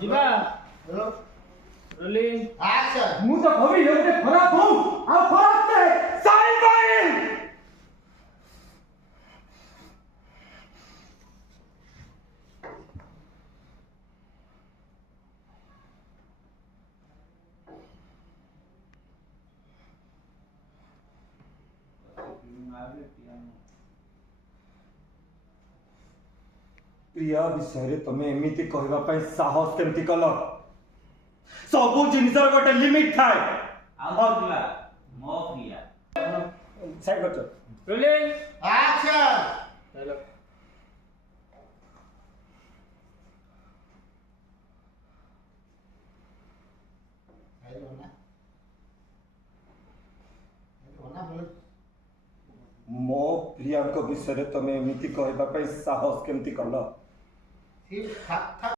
ଯିବା rolling action. ମୁଁ ତ ଭାବି ଗୋଟେ ଖରାପ ହଉ ଆଉ ଖରାପ ସାଇ ଭାଇ प्रिया विषय तुम एमती कहवाई साहस केमती कल सबू जिन गोटे लिमिट थाए मो प्रिया साइड कर ରୋଲିଂ ଆକ୍ସନ। ଡାଇଲଗ୍ मो प्रिया विषय तुम एमती कहवाई साहस केमती कल ठीक ठाक